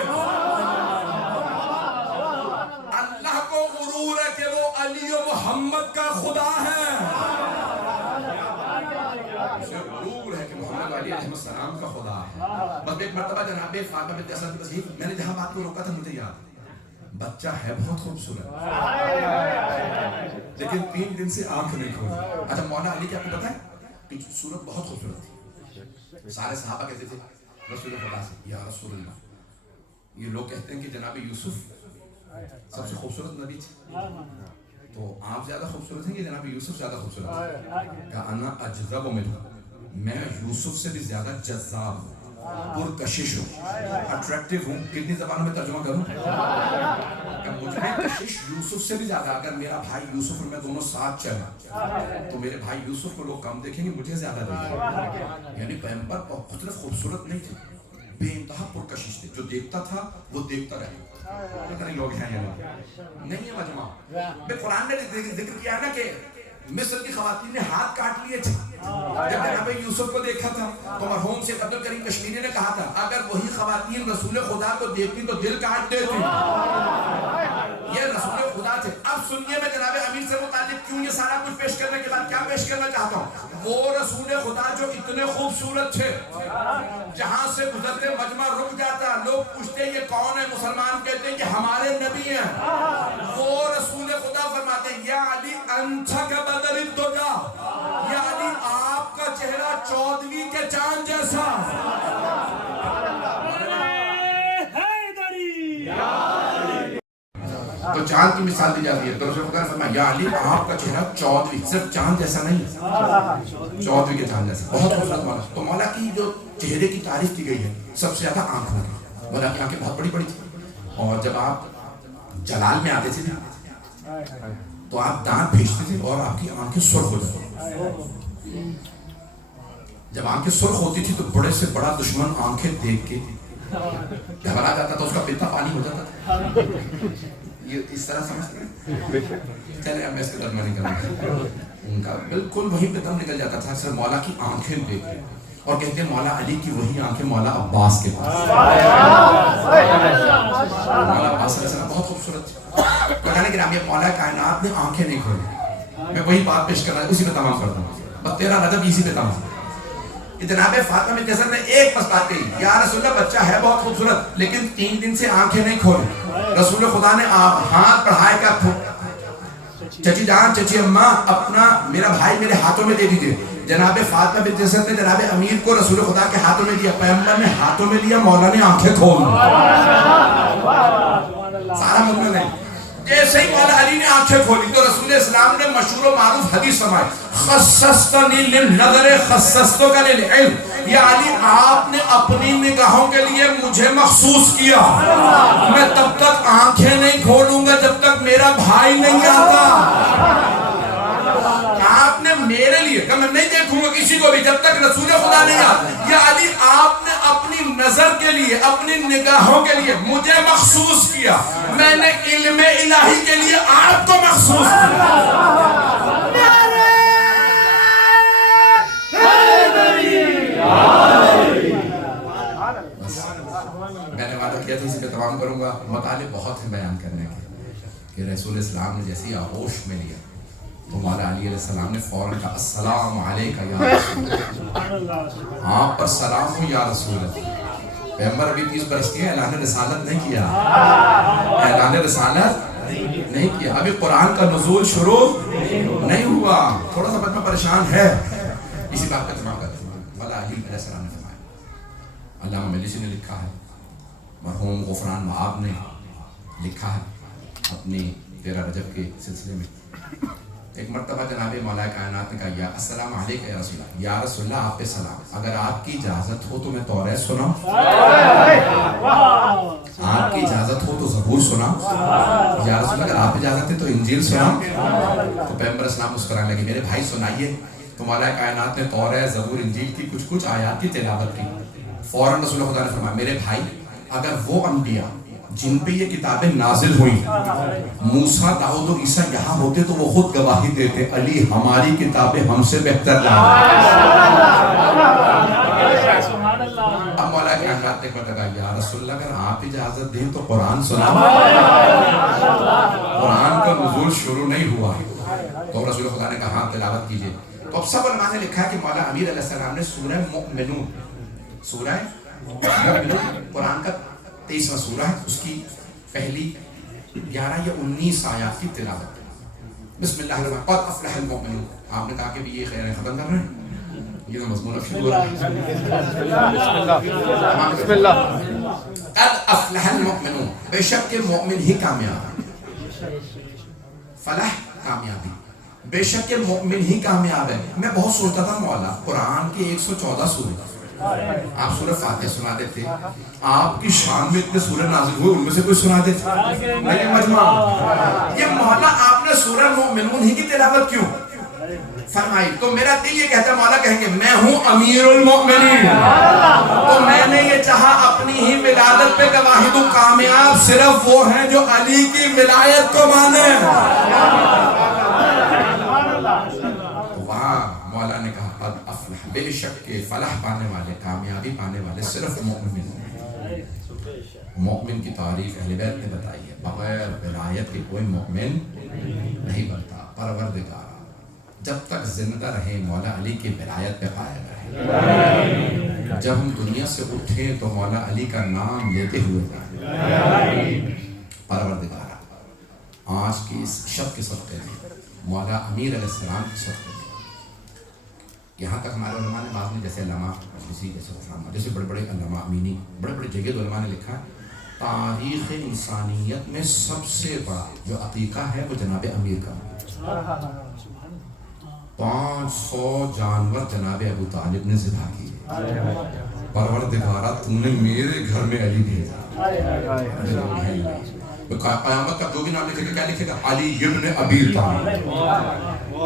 اللہ کو غرور ہے کہ وہ علی و محمد کا خدا ہے، اسے غرور ہے کہ محمد علی علیہ السلام کا خدا ہے۔ بس ایک مرتبہ جناب فاطمہ بنت اسد کی تصحیح، میں نے جہاں بات کو روکا تھا مجھے یاد، بچہ ہے بہت خوبصورت لیکن 3 دن سے آنکھ نہیں کھولی۔ اچھا مولا علی کیا آپ کو پتا ہے کہ صورت بہت خوبصورت تھی، سارے صحابہ کہتے تھے رسول خدا سے، یا رسول اللہ، یہ لوگ کہتے ہیں کہ جناب یوسف سب سے خوبصورت نبی تھے، تو آپ زیادہ خوبصورت ہیں کہ جناب یوسف زیادہ خوبصورت ہیں؟ کہ انا اجذب منہ، میں یوسف سے بھی زیادہ جذاب ہوں، پرکشش ہوں، اٹریکٹیو ہوں، کتنی زبانوں میں ترجمہ کروں کہ مجھ میں کشش یوسف سے بھی زیادہ، اگر میرا بھائی یوسف اور میں دونوں ساتھ چلیں تو میرے بھائی یوسف کو لوگ کم دیکھیں گے، مجھے زیادہ دیکھیں گے، یعنی پیغمبر بہت خوبصورت نہیں تھے، بے انتہا پرکشش تھے، جو دیکھتا تھا وہ دیکھتا رہتا، پتہ نہیں لوگ ہیں یا نہیں ہے مجمع بے قرآن نے ذکر کیا نا کہ مصر کی خواتین نے ہاتھ کاٹ لیے تھے جب جناب یوسف کو دیکھا تھا، تو مرحوم سے عبد الکریم کشمیری نے کہا تھا اگر وہی خواتین رسول خدا کو دیکھتی تو دل کاٹ دیتی، یہ رسول خدا تھے۔ اب سنیے میں جناب امیر سے متعلق کیوں یہ سارا کچھ پیش کرنے کے بعد کیا پیش کرنا چاہتا ہوں، وہ رسول خدا جو اتنے خوبصورت تھے، جہاں سے گزرتے مجمع رک جاتا، لوگ پوچھتے یہ کون ہے، مسلمان کہتے ہیں کہ ہمارے نبی ہیں، وہ رسول خدا فرماتے ہیں یا علی انتھا کا بدر الدجا، یا علی آپ کا چہرہ 14ویں کے چاند جیسا، تو چاند کی مثال دی جاتی ہے، تو رسول خدا نے فرمایا یا علی آپ کا چہرہ 14ویں، صرف چاند جیسا نہیں، 14ویں کے چاند جیسا، بہت خوبصورت مولا۔ تو مولا کی جو چہرے کی تعریف کی گئی ہے سب سے زیادہ آنکھوں کی، مولا کی آنکھیں بہت بڑی بڑی تھی، اور جب آپ جلال میں آتے تھے تو آپ دانت بھیجتے تھے اور آپ کی آنکھیں سرخ ہو جاتی، جب آنکھیں سرخ ہوتی تھی تو بڑے سے بڑا دشمن آنکھیں دیکھ کے گھبرا جاتا تھا، اس کا پیتا پانی ہو جاتا تھا، یہ اس طرح سمجھتے ہیں، چلے اب میں اس کے ترجمہ نہیں کروں گا، ان کا بالکل وہیں پہ دم نکل جاتا تھا صرف مولا کی آنکھیں دیکھ کے۔ اور کہتے ہیں مولا علی کی وہی آنکھیں مولا عباس کے پاس. مولا عباس علیہ السلام بہت خوبصورت تھے. بتانے گرامی مولا کائنات نے آنکھیں نہیں کھولی. میں وہی بات پیش کر رہا ہوں, اسی پہ تمام کر دوں. بس تیرا رجب اسی پہ تمام. جناب فاطمہ بنت اسد نے ایک بس بات کہی, یا رسول اللہ بچہ ہے بہت خوبصورت لیکن 3 دن سے آنکھیں نہیں کھولی. رسول خدا نے ہاتھ بڑھائے کا, چچی جان چچی اماں اپنا میرا بھائی میرے ہاتھوں میں دے دیجئے. جناب فاطمہ بنت اسد نے جناب امیر کو رسول خدا کے ہاتھوں میں دیا. پیغمبر نے ہاتھوں میں لیا, مولا نے آنکھیں کھول دی. سارا مطمئن ہے. جیسے ہی مولا علی نے آنکھیں کھولی تو رسول اسلام نے مشہور و معروف حدیث فرمائی, خصصتنی للنظر خصصتک للعلم. یا علی آپ نے اپنی نگاہوں کے لیے مجھے مخصوص کیا. میں تب تک آنکھیں نہیں کھولوں گا جب تک میرا بھائی نہیں آتا. آپ نے میرے لیے کہ میں نہیں دیکھوں گا کسی کو بھی جب تک رسول خدا نہیں آتا. یا علی آپ نے اپنی نظر کے لیے اپنی نگاہوں کے لیے مجھے مخصوص کیا. میں نے علم الہی کے لیے آپ کو مخصوص کیا. میں نے وعدہ کیا تھا اسی پہ تمام کروں گا. مطالب بہت ہیں بیان کرنے کے کہ رسول اسلام نے جیسی آغوش میں لیا تو مولا علی علیہ السلام نے فوراً کہا السلام علیکہ یا رسول اللہ. آپ پر سلام ہو یا رسول اللہ. پیغمبر ابھی 30 برس کے اعلان رسالت نہیں کیا, اعلان رسالت نہیں کیا, ابھی قرآن کا نزول شروع نہیں ہوا. تھوڑا سا بچہ پریشان ہے, اسی بات کا تمام کرتے ہیں. مولا علی علیہ السلام نے فرمایا, علامہ مجلسی نے لکھا ہے, مرحوم غفران معاب نے لکھا ہے اپنی 13 رجب کے سلسلے میں, ایک مرتبہ جناب مولا کائنات نے کہا یا السلام علیکم یا رسول اللہ. یا رسول اللہ آپ پہ سلام, اگر آپ کی اجازت ہو تو میں توریت سناؤں, آپ کی اجازت ہو تو زبور سناؤں, یا رسول اللہ اگر آپ اجازت ہے تو انجیل سناؤں. تو پیغمبر اسلام مسکرانے لگے, میرے بھائی سنائیے. تو مولا کائنات نے توریت زبور انجیل کی کچھ آیات کی تلاوت کی. فوراً رسول خدا نے فرمایا میرے بھائی اگر وہ انبیاء جن پہ یہ کتابیں نازل ہوئی موسیٰ داؤد و عیسیٰ یہاں ہوتے تو وہ خود گواہی دیتے علی ہماری کتابیں ہم سے بہتر لائیں. اب مولا کے آنکھات نے کہا یا رسول اللہ اگر آپ اجازت دیں تو قرآن سناؤں. قرآن کا نزول شروع نہیں ہوا تو رسول خدا نے کہا ہاں تلاوت کیجئے. تو اب سب علماء نے لکھا ہے کہ مولا امیر علیہ السلام نے سورہ مؤمنون, سورہ قرآن کا 23واں سورہ ہے, اس کی پہلی 11 یا 19 آیات کی تلاوت. بسم اللہ الرحمن الرحیم, قد افلح المؤمنون. آپ نے کہا کہ بھی یہ خیریں ختم کر رہے ہیں, یہ مضمون اب شروع ہو رہا ہے. بسم اللہ. قد افلح المؤمنون, بے شک کہ مؤمن ہی کامیاب ہے. فلاح کامیابی, بے شک کہ مؤمن ہی کامیاب ہے. میں بہت سوچتا تھا مولا قرآن کے 114 سورے, آپ سورہ فاتحہ سنا دیتے, آپ کی شان میں اتنے سورہ نازل ہوئے ان میں سے کوئی سنا دیتے نہیں مجمع. یہ مولا آپ نے سورہ مومنون ہی کی تلاوت کیوں فرمائی؟ تو میرا دل یہ کہتا ہے مولا کہیں گے میں ہوں امیر المؤمنین, تو میں نے یہ چاہا اپنی ہی ولادت پہ گواہی دوں, کامیاب صرف وہ ہیں جو علی کی ولایت کو مانے. وہاں مولا نے کہا قد افلح, بے شک کے فلاح پانے والے کامیابی پانے والے صرف مؤمن. مؤمن کی تعریف اہل بیت نے بتائی ہے, بغیر ولایت کے کوئی مؤمن نہیں بنتا. پروردگار جب تک زندہ رہے مولا علی کی ولایت پہ قائم رہے. جب ہم دنیا سے اٹھیں تو مولا علی کا نام لیتے ہوئے جائیں. پروردگار آج کی اس شب کے صدقے میں مولا امیر علیہ السلام کی صدقے میں یہاں تک ہمارے علماء نے بعد میں جیسے علامہ جیسے بڑے بڑے علامہ امینی بڑے بڑے جگہ علماء نے لکھا ہے تاریخ انسانیت میں سب سے بڑا جو عقیقہ ہے وہ جناب امیر کا. 500 جانور جناب ابو طالب نے ذبح کیے. پروردگارہ تم نے میرے گھر میں علی بھیجا. قیامت کا جو بھی نام لکھے گا کیا لکھے گا؟ علی ابن ابی طالب.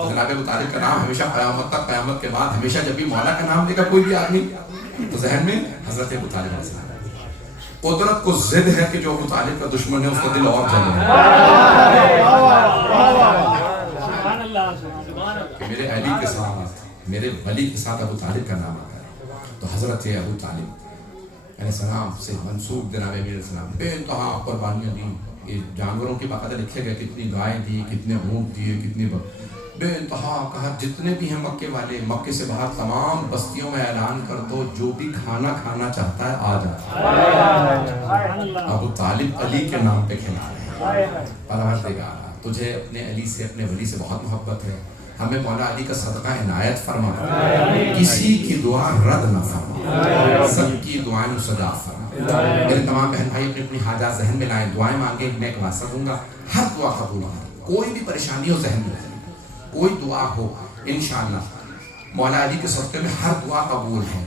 جناب ابو طالب کا نام ہمیشہ قیامت تک, قیامت کے بعد ہمیشہ جب بھی مولا کا نام لے گا کوئی بھی آدمی تو ذہن میں حضرت ابو طالب علیہ السلام. قدرت کو ضد ہے کہ جو ابو طالب کا دشمن ہے اس کا دل اور جلے کہ میرے علی کے ساتھ, میرے ولی کے ساتھ ابو طالب کا نام آتا ہے. تو حضرت ابو طالب علیہ السلام سے منسوب جناب امیر السلام بے انتہا قربانیاں دیں. یہ جانوروں کی باقاعدہ لکھے گئے کتنی گائے دی, کتنے اونٹ دیے, کتنی بے انتہا کہا جتنے بھی ہیں مکے والے, مکے سے باہر تمام بستیوں میں اعلان کر دو جو بھی کھانا کھانا چاہتا ہے آ جاتا. ابو طالب علی کے نام پہ کھلا رہے ہیں. پروردگارا تجھے اپنے علی سے, اپنے ولی سے بہت محبت ہے, ہمیں مولا علی کا صدقہ عنایت فرما, کسی کی دعا رد نہ فرما, سب کی دعائیں مستجاب فرما. میرے تمام بہن بھائی اپنی اپنی حاجات ذہن میں لائیں, دعائیں مانگیں, نیک واسطہ دوں گا, ہر دعا قبول ہوگی. کوئی بھی پریشانی ہو ذہن میں, کوئی دعا ہو انشاءاللہ مولا علی کے صدقے میں ہر دعا قبول ہے.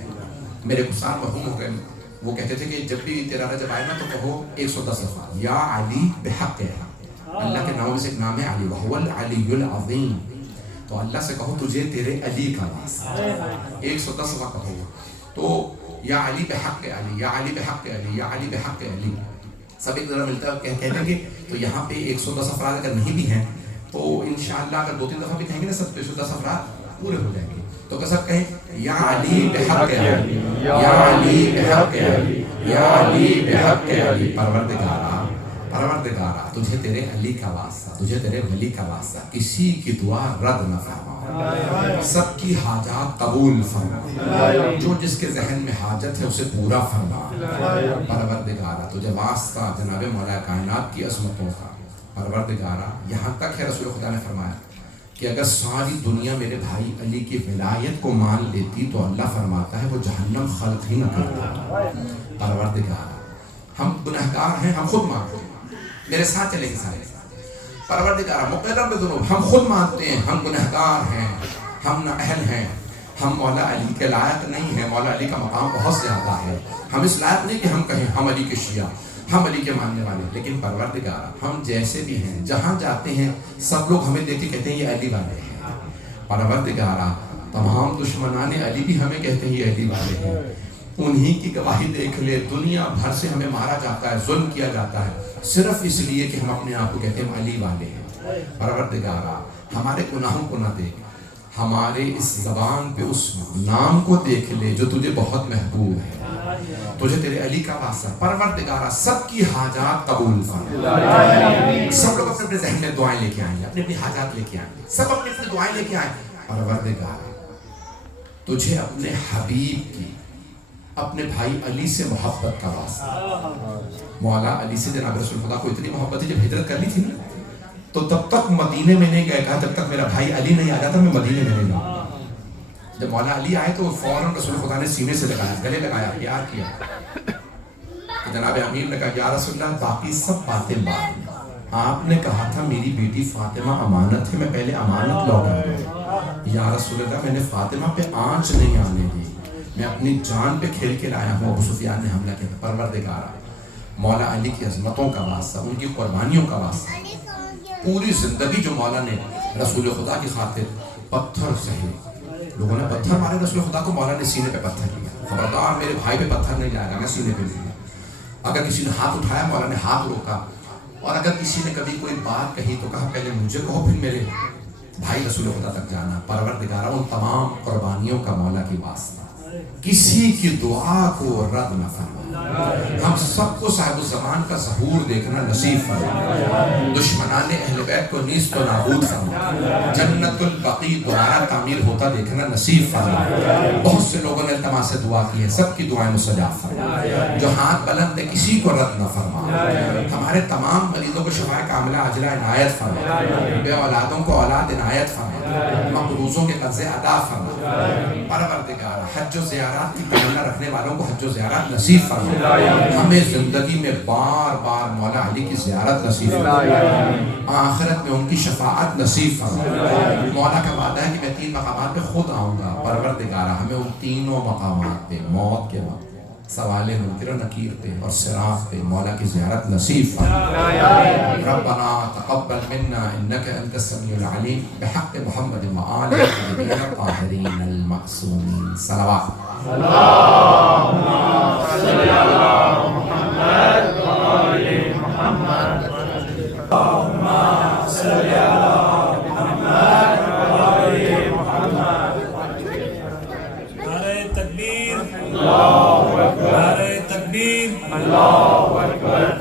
میرے گفتار مرحوم ہو گئے, وہ کہتے تھے کہ جب بھی تیرا رجب آئے نا تو کہو 110 دفعہ یا علی بحق ہے. اللہ کے ناموں میں سے ایک نام ہے علی, وہو العلی العظیم. تو اللہ سے کہو تجھے تیرے علی کا واسطہ, 110 دفعہ کہو. تو یا علی بحق علی, یا علی بحق علی, یا علی بحق علی, سب ایک ذرا ملتا ہے کہہ دیں گے. تو یہاں پہ 110 افراد اگر نہیں بھی ہیں تو انشاءاللہ اگر 2-3 دفعہ بھی کہیں گے نا سب 110 افراد پورے ہو جائیں گے. تو کہ سب کہیں یا علی بحق علی, یا علی بحق علی, یا علی بحق علی. پروردگارا تجھے تیرے علی کا واسطہ, تجھے تیرے ولی کا واسطہ, کسی کی دعا رد نہ فرما, سب کی حاجات قبول فرما, جو جس کے ذہن میں حاجت ہے اسے پورا فرما. پروردگارا تجھے واسطہ جناب مولا کائنات کی عظمتوں کا. پروردگارا یہاں تک ہے رسول خدا نے فرمایا کہ اگر ساری دنیا میرے بھائی علی کی ولایت کو مان لیتی تو اللہ فرماتا ہے وہ جہنم خلق ہی نہ کرتا. پروردگارا ہم گنہگار ہیں, ہم خود مانتے ہیں, میرے ساتھ چلیں گے سارے. پروردگارا مقرر بذنوب, ہم خود مانتے ہیں ہم گنہگار ہیں, ہم نااہل ہیں, ہم مولا علی کے لائق نہیں ہیں. مولا علی کا مقام بہت زیادہ ہے, ہم اس لائق نہیں کہ ہم کہیں ہم علی کے شیعہ, ہم علی کے ماننے والے. لیکن پروردگارا ہم جیسے بھی ہیں, جہاں جاتے ہیں سب لوگ ہمیں دیکھ کے کہتے ہیں یہ علی والے ہیں. پروردگارا تمام دشمنان علی بھی ہمیں کہتے ہیں یہ علی والے ہیں. انہی کی گواہی دیکھ لے, دنیا بھر سے ہمیں مارا جاتا ہے, ظلم کیا جاتا ہے, صرف اس لیے کہ ہم اپنے آپ کو کہتے ہیں ہم علی والے ہیں. پروردگارا ہمارے گناہوں کو نہ دیکھ, ہمارے اس زبان پہ اس نام کو دیکھ لے جو تجھے بہت محبوب ہے, تجھے تیرے علی کا واسطہ. پروردگارا سب کی حاجات قبول فرما. سب لوگ اپنے اپنے ذہن میں دعائیں لے کے آئیں گے, اپنی اپنی حاجات لے کے آئیں گے, سب اپنی اپنی دعائیں لے کے آئیں. پروردگارا تجھے اپنے حبیب کی, اپنے بھائی علی سے محبت کا واسطہ. مولا علی سے جناب رسول خدا کو اتنی محبت ہے, جب ہجرت کرنی تھی نا تو تب تک مدینے میں نہیں گئے, کہا جب تک میرا بھائی علی نہیں آ جاتا میں مدینے میں نہیں جاؤں. جب مولا علی آئے تو فوراً رسول خدا نے سینے سے لگایا, گلے لگایا, پیار کیا. جناب امیر نے کہا یا رسول اللہ باقی سب باتیں بعد میں, آپ نے کہا تھا میری بیٹی فاطمہ امانت ہے, میں پہلے امانت لوٹا دوں. یا رسول اللہ میں نے فاطمہ پہ آنچ نہیں آنے دی, میں اپنی جان پہ کھیل کے لایا ہوں. ابو سفیان نے حملہ کیا. پروردگارا مولا علی کی عظمتوں کا واسطہ, ان کی قربانیوں کا واسطہ, پوری زندگی جو مولا نے رسول خدا کی خاطر پتھر سہے, لوگوں نے پتھر مارے رسول خدا کو, مولا نے سینے پہ پتھر لیا. خبردار میرے بھائی پہ پتھر نہیں جائے گا, میں سینے پہ لیا. اگر کسی نے ہاتھ اٹھایا مولا نے ہاتھ روکا, اور اگر کسی نے کبھی کوئی بات کہی تو کہا پہلے مجھے کہو پھر میرے بھائی رسول خدا تک جانا. پروردگارا ان تمام قربانیوں کا مولا کی واسطہ کسی کی دعا کو رد نہ فرما. ہم سب کو صاحب الزمان کا ظہور دیکھنا نصیب فرما. دشمنان اہل بیت کو نیست و نابود فرما. جنت البقیع دوبارہ تعمیر ہوتا دیکھنا نصیب فرما. بہت سے لوگوں نے التماس سے دعا کی ہے, سب کی دعائیں مستجاب فرما. جو ہاتھ بلند ہے کسی کو رد نہ فرما. ہمارے تمام مریضوں کو شفاء کاملہ عاجلہ عنایت فرما. بے اولادوں کو اولاد عنایت فرما. مقروضوں کے قرضے ادا فرما. پروردگار حج و زیارات کی تمنا رکھنے والوں کو حج و زیارات نصیب فرما. ہمیں زندگی میں بار بار مولا علی کی زیارت نصیب فرما. آخرت میں ان کی شفاعت نصیب فرما. مولا کا وعدہ ہے کہ میں 3 مقامات پہ خود آؤں گا. پروردگارہ ہمیں ان تینوں مقامات پہ موت کے وقت, سوال منکر و نکیر پہ اور صراط پہ مولا کی زیارت نصیب فرما. ربنا تقبل منا انك انت السميع العليم بحق محمد وآله الطاهرين الطاهرين المعصومين. صلوات. اللهم صل على محمد وآل محمد. اللهم صل على محمد وآل محمد. نعرہ تکبیر.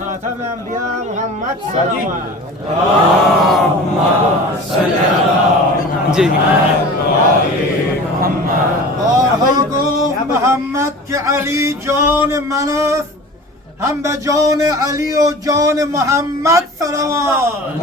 خاتم انبیاء محمد بارها گفت محمد که علی جان من است هم به جان علی و جان محمد صلوات